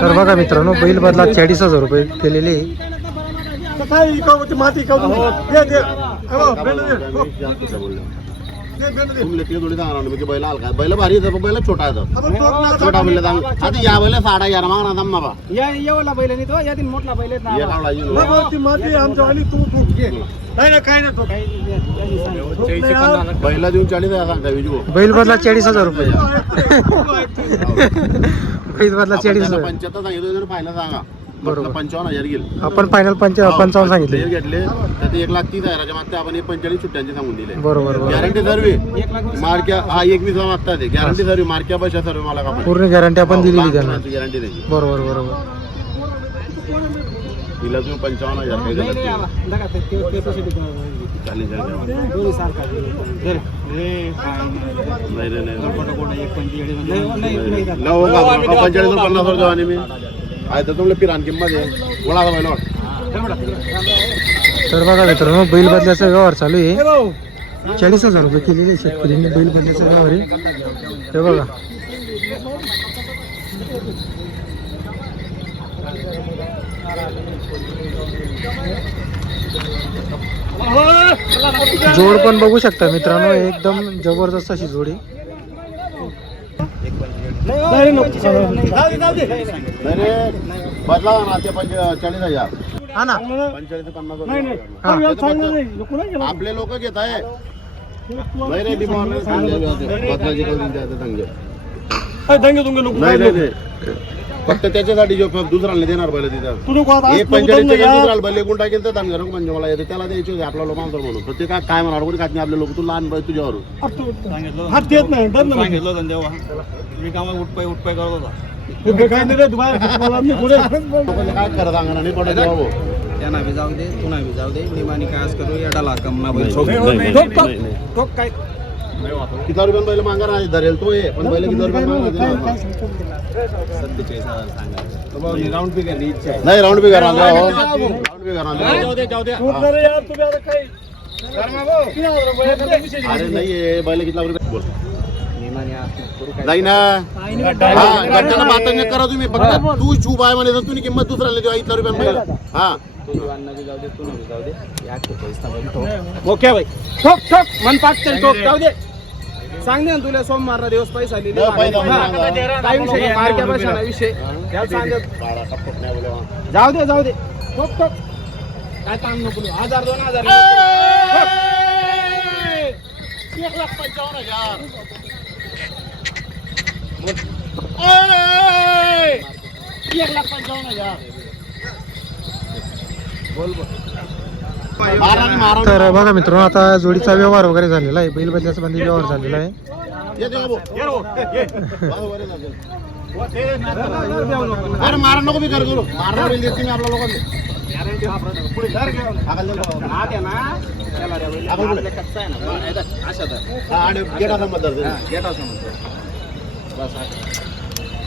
तर बघा मित्रांनो बैल बदला 40,000 रुपये केलेले. बैल भारी बैल छोटा छोटा बैल आता या बैल 11.5 मागणार बाबा यावला बैल नाही तो यातील मोठला बैल बैला देऊन 40,000 सांगता विजू. बैल बदला 40,000 रुपये. बैल बदला 40,000. 75 सांगितलं फायनल सांगा. बरोबर. 55,000 गेले. आपण फायनल 55 सांगितले. घेतले तर 1,30,000 मागता आपण 45 सुट्ट्यांचे सांगून दिले. बरोबर. गॅरंटी सर्व मार्क्या 21 मागता ते गॅरंटी सर्व मार्क्या पैसा सर्व मला का पूर्ण गॅरंटी आपण दिलेली त्यांना. गॅरंटी द्यायची. बरोबर बरोबर. तिला तुम्ही 55,000 नाही मी आहे तर तुमला पिरान किंमत आहे बोला बैल. तर बघा मित्रांनो बैल बदल्याचा व्यवहार चालू आहे. 40,000 रुपये केलेले शेतकऱ्यांनी बैल बदल्याचा व्यवहार आहे. हे बघा जोड पण बघू शकता मित्रांनो, एकदम जबरदस्त अशी जोड आहे. बदला ना ते 40,000 हा ना 45 ते 50,000 आपले लोक घेत आहे. नाही रे डिमांड नाही फक्त त्याच्यासाठी जो दुसरा देणार बैल तिथं 45 दुसरा बैल एकूण टाकेल तर दानगर म्हणजे मला येते त्याला द्यायचे होते आपला लोक माणसं म्हणून प्रत्येक काय म्हणणार कोणी खात नाही आपले लोक. तू लहान बैल तुझ्यावर उठपाय करत होता काय करत सांगा नाही पडत बाबू त्यांना बी जाऊ दे पुन्हा बी जाऊ दे निमानी काय करू याडाला कमना बैल काय किती रुपये बैल मागा नाही धरेल तो आहे पण बैल किती रुपये राऊंड पे करणे इच्छा आहे. नाही राऊंड पे करणार अरे नाही बैल किती रुपये बोल नाही ना गट्ट्याला माता करा तुम्ही फक्त तू चूप आहे म्हणे तुम्ही किंमत दुसऱ्याला देऊ 5 रुपये बैल. हा ओके भाई ठोक ठोक मन पाठ ठोक जाऊ दे सांग ना तुला सोमवारला दिवस पैसा लिहिले विषय जाऊ दे ठोक ठोक काय काम नको 1,000 2,000 1,55,000 तर बघा मित्रांनो आता जोडीचा व्यवहार वगैरे झालेला आहे. बैल बदल्याचा बंदी व्यवहार झालेला आहे. अरे मारा नको मी करू मारणार बैल देते मी आपल्या लोकांना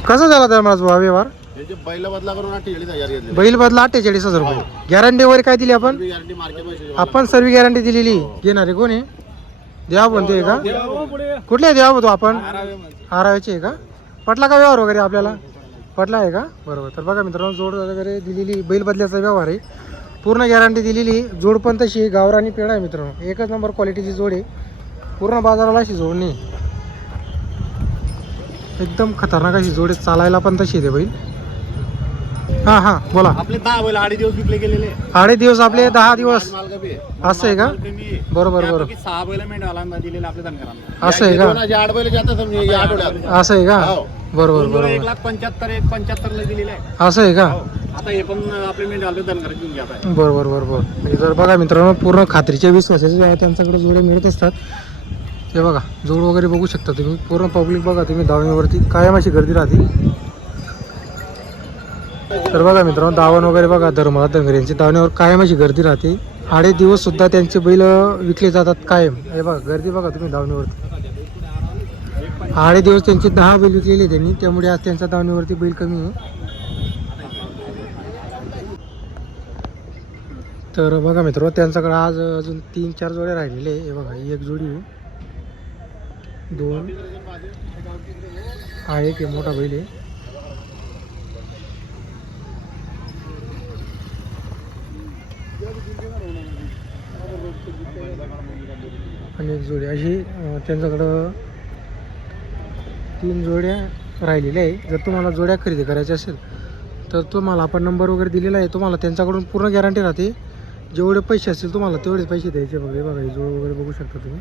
कसा झाला तर माझा व्यवहार? बैल बदला करून 48,000 घेतले. बैल बदला 48,000 रुपये. गॅरंटी वगैरे काय दिली आपण? गॅरंटी मार्केट आपण सर्व गॅरंटी दिलेली. घेणारे कोण आहे? देवा बोलतोय का? कुठले देवा बोलतो आपण? आराव्याचे आहे का? पटला का व्यवहार वगैरे आपल्याला? पटला आहे का? बरोबर. तर बघा मित्रांनो जोड वगैरे दिलेली बैल बदल्याचा व्यवहार आहे. पूर्ण गॅरंटी दिलेली. जोड पण तशी गावरानी पेढा आहे मित्रांनो. एकच नंबर क्वालिटीची जोड आहे. पूर्ण बाजाराला अशी जोड नाही. एकदम खतरनाक अशी जोड आहे. चालायला पण तशी आहे बैल. हा हा बोला. आपले 10 बैल 8 दिवस विकले गेलेले. 8 दिवस आपले 10 दिवस असं आहे का? बरोबर बरोबर. 6 बैल मेंढाला दिलेले आपल्या धनगरांना. असं आहे का? 8 बैल जातात समजा या आठवड्यात. असं आहे का? बरोबर बरोबर. 1,75,000 ला दिलेले आहे. असं आहे का? आता हे पण आपले मेंढाला धनगर घेऊन घ्या आहे. बरोबर बरोबर. जर बघा मित्रांनो पूर्ण खात्रीच्या विश्वासाचे त्यांच्याकडे जोडे मिळत असतात. ते बघा जोड वगैरे बघू शकता तुम्ही. पूर्ण पब्लिक बघा तुम्ही दावणीवरती कायम अशी गर्दी राहते. तर बघा मित्रांनो दावण वगैरे बघा धर्मला धनगर यांची दावणीवर कायम अशी गर्दी राहते. 8 दिवस सुद्धा त्यांचे बैल विकले जातात कायम. हे बघा गर्दी बघा तुम्ही दावणीवरती. 8 दिवस त्यांचे 10 बैल विकलेले त्यांनी. त्यामुळे आज त्यांच्या दावणीवरती बैल कमी आहे. तर बघा मित्रांनो त्यांच्याकडे आज अजून 3-4 जोड्या राहिलेले आहे. हे बघा ही एक जोडी आहे. 2 हा एक मोठा बैल आहे. आणि एक जोडी अशी त्यांच्याकडं 3 जोड्या राहिलेल्या आहे. जर तुम्हाला जोड्या खरेदी करायच्या असेल तर तुम्हाला आपण नंबर वगैरे दिलेला आहे. तुम्हाला त्यांच्याकडून पूर्ण गॅरंटी राहते. जेवढे पैसे असतील तुम्हाला तेवढेच पैसे द्यायचे. बघा हे बघा, ही जोड वगैरे बघू शकता तुम्ही.